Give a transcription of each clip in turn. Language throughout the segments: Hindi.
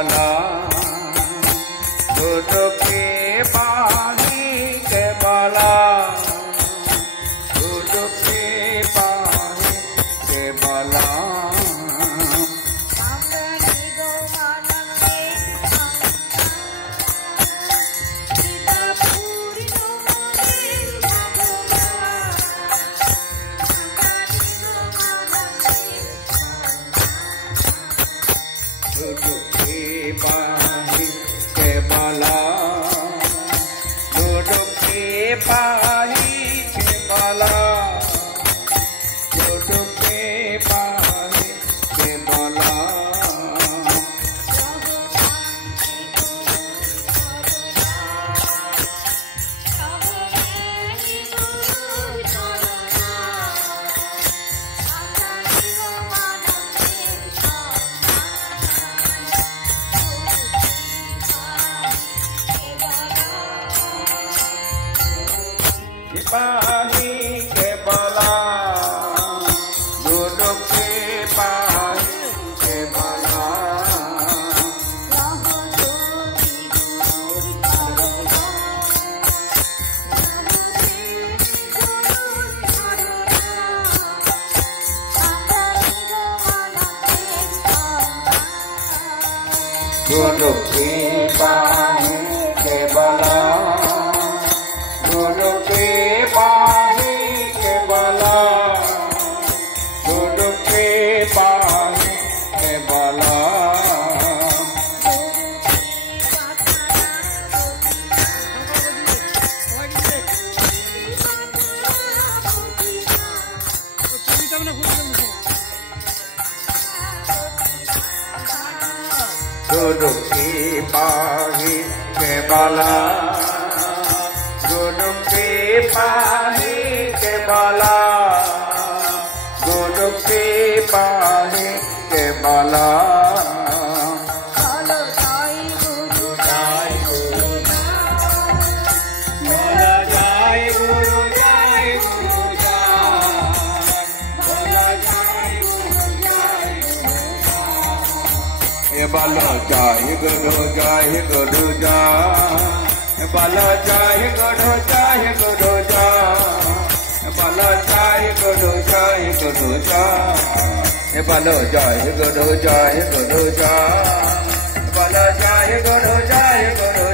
बाला गुरु के पाही के बाला गुरु के पाही के बाला गुरु के पाही के बाला गुरु के पाही के बाला गुरु के पाही के बाला पाही के बाला गुरु के पाही के बाला गुरु के पाही के बाला गुरु के पाही के बाला गुरु के पाही के बाला गुरु के पाही के बाला गुरु के पाही के बाला गुरु के पाही के बाला बोलो जय गुरु जय गुरु बोलो जय गुरु जय गुरु बोलो जय गुरु जय गुरु बोलो जय गुरु जय गुरु बाला जय गुरु जय गुरु बाला जय गुरु जय गुरु बाला जय गुरु जय गुरु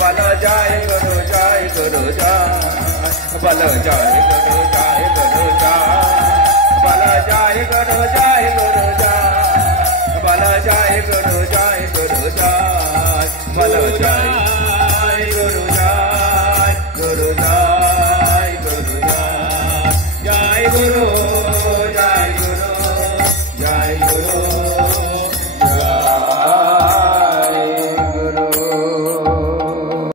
बाला जय गुरु जय गुरु बाला जय गुरु जय गुरु बाला जय गुरु जय गुरु बाला जय गुरु जय गुरु बाला जय गुरु जय गुरु बाला जय